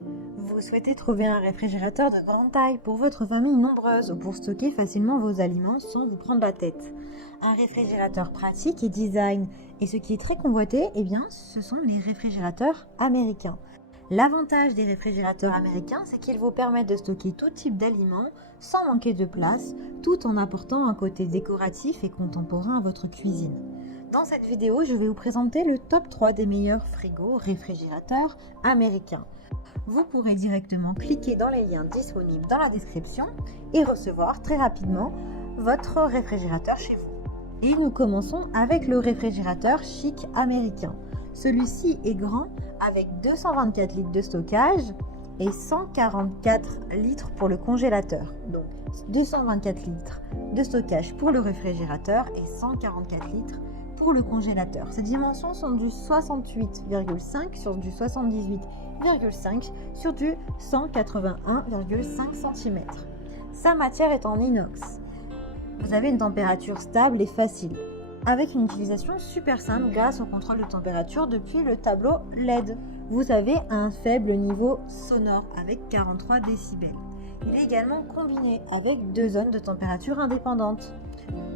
Vous souhaitez trouver un réfrigérateur de grande taille pour votre famille nombreuse ou pour stocker facilement vos aliments sans vous prendre la tête. Un réfrigérateur pratique et design. Et ce qui est très convoité, ce sont les réfrigérateurs américains. L'avantage des réfrigérateurs américains, c'est qu'ils vous permettent de stocker tout type d'aliments sans manquer de place, tout en apportant un côté décoratif et contemporain à votre cuisine. Dans cette vidéo, je vais vous présenter le top 3 des meilleurs frigos réfrigérateurs américains. Vous pourrez directement cliquer dans les liens disponibles dans la description et recevoir très rapidement votre réfrigérateur chez vous. Et nous commençons avec le réfrigérateur chic américain. Celui-ci est grand avec 224 litres de stockage et 144 litres pour le congélateur. Donc 224 litres de stockage pour le réfrigérateur et 144 litres pour le congélateur. Ces dimensions sont du 68,5 sur du 78,5 sur du 181,5 cm. Sa matière est en inox. Vous avez une température stable et facile, avec une utilisation super simple grâce au contrôle de température depuis le tableau LED. Vous avez un faible niveau sonore avec 43 décibels. Il est également combiné avec 2 zones de température indépendantes.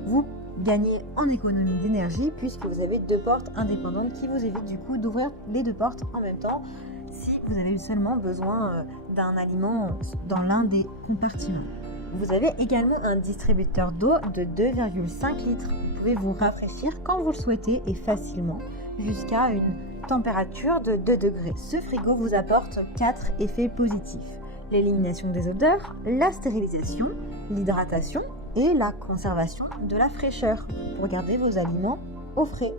Vous gagnez en économie d'énergie puisque vous avez 2 portes indépendantes qui vous évitent du coup d'ouvrir les 2 portes en même temps si vous avez seulement besoin d'un aliment dans l'un des compartiments. Vous avez également un distributeur d'eau de 2,5 litres. Vous pouvez vous rafraîchir quand vous le souhaitez et facilement jusqu'à une température de 2 degrés. Ce frigo vous apporte 4 effets positifs: l'élimination des odeurs, la stérilisation, l'hydratation et la conservation de la fraîcheur pour garder vos aliments au frais.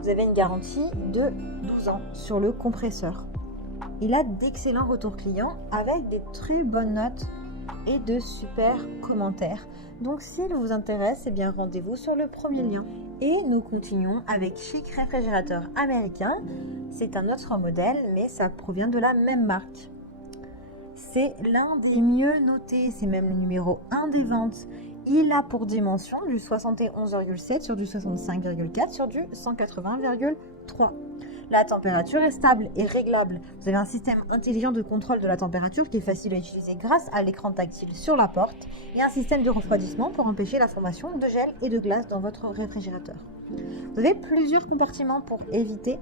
Vous avez une garantie de 12 ans sur le compresseur. Il a d'excellents retours clients avec des très bonnes notes et de super commentaires. Donc s'il vous intéresse, rendez-vous sur le premier lien. Et nous continuons avec Chic Réfrigérateur Américain. C'est un autre modèle, mais ça provient de la même marque. C'est l'un des mieux notés, c'est même le numéro 1 des ventes. Il a pour dimension du 71,7 sur du 65,4 sur du 180,3. La température est stable et réglable. Vous avez un système intelligent de contrôle de la température qui est facile à utiliser grâce à l'écran tactile sur la porte et un système de refroidissement pour empêcher la formation de gel et de glace dans votre réfrigérateur. Vous avez plusieurs compartiments pour éviter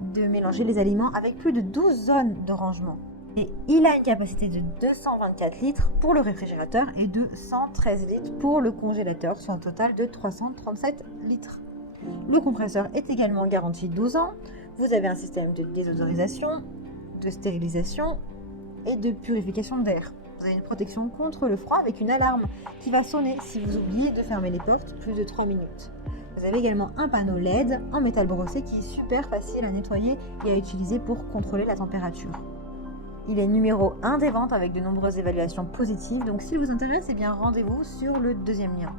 de mélanger les aliments avec plus de 12 zones de rangement. Et il a une capacité de 224 litres pour le réfrigérateur et de 113 litres pour le congélateur, soit un total de 337 litres. Le compresseur est également garanti 12 ans. Vous avez un système de désodorisation, de stérilisation et de purification d'air. Vous avez une protection contre le froid avec une alarme qui va sonner si vous oubliez de fermer les portes plus de 3 minutes. Vous avez également un panneau LED en métal brossé qui est super facile à nettoyer et à utiliser pour contrôler la température. Il est numéro 1 des ventes avec de nombreuses évaluations positives, donc s'il vous intéresse, rendez-vous sur le deuxième lien.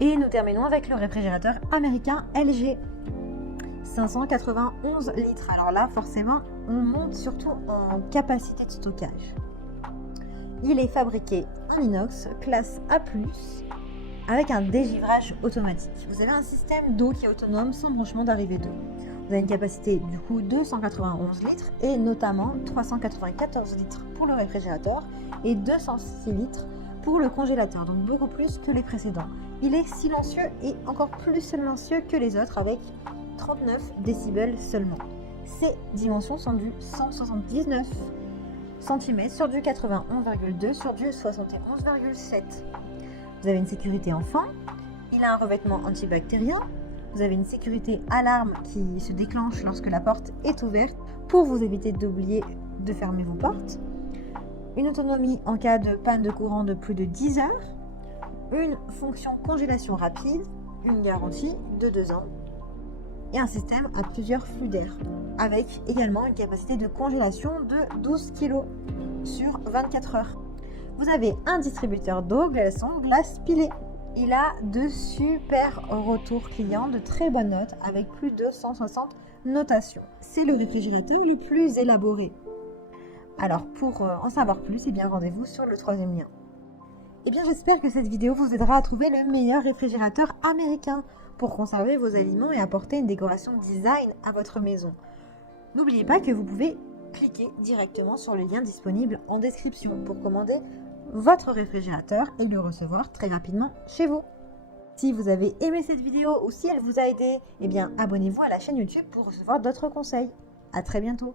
Et nous terminons avec le réfrigérateur américain LG. 591 litres. Alors là, forcément, on monte surtout en capacité de stockage. Il est fabriqué en inox, classe A+, avec un dégivrage automatique. Vous avez un système d'eau qui est autonome sans branchement d'arrivée d'eau. Vous avez une capacité du coup de 191 litres et notamment 394 litres pour le réfrigérateur et 206 litres pour le congélateur, donc beaucoup plus que les précédents. Il est silencieux et encore plus silencieux que les autres avec 39 décibels seulement. Ses dimensions sont du 179 cm sur du 91,2 sur du 71,7. Vous avez une sécurité enfant, il a un revêtement antibactérien. Vous avez une sécurité alarme qui se déclenche lorsque la porte est ouverte pour vous éviter d'oublier de fermer vos portes. Une autonomie en cas de panne de courant de plus de 10 heures. Une fonction congélation rapide, une garantie de 2 ans. Et un système à plusieurs flux d'air, avec également une capacité de congélation de 12 kg sur 24 heures. Vous avez un distributeur d'eau glaçon glace pilée. Il a de super retours clients, de très bonnes notes avec plus de 160 notations. C'est le réfrigérateur le plus élaboré. Alors pour en savoir plus, rendez-vous sur le troisième lien. J'espère que cette vidéo vous aidera à trouver le meilleur réfrigérateur américain pour conserver vos aliments et apporter une décoration design à votre maison. N'oubliez pas que vous pouvez cliquez directement sur le lien disponible en description pour commander votre réfrigérateur et le recevoir très rapidement chez vous. Si vous avez aimé cette vidéo ou si elle vous a aidé, eh bien abonnez-vous à la chaîne YouTube pour recevoir d'autres conseils. À très bientôt.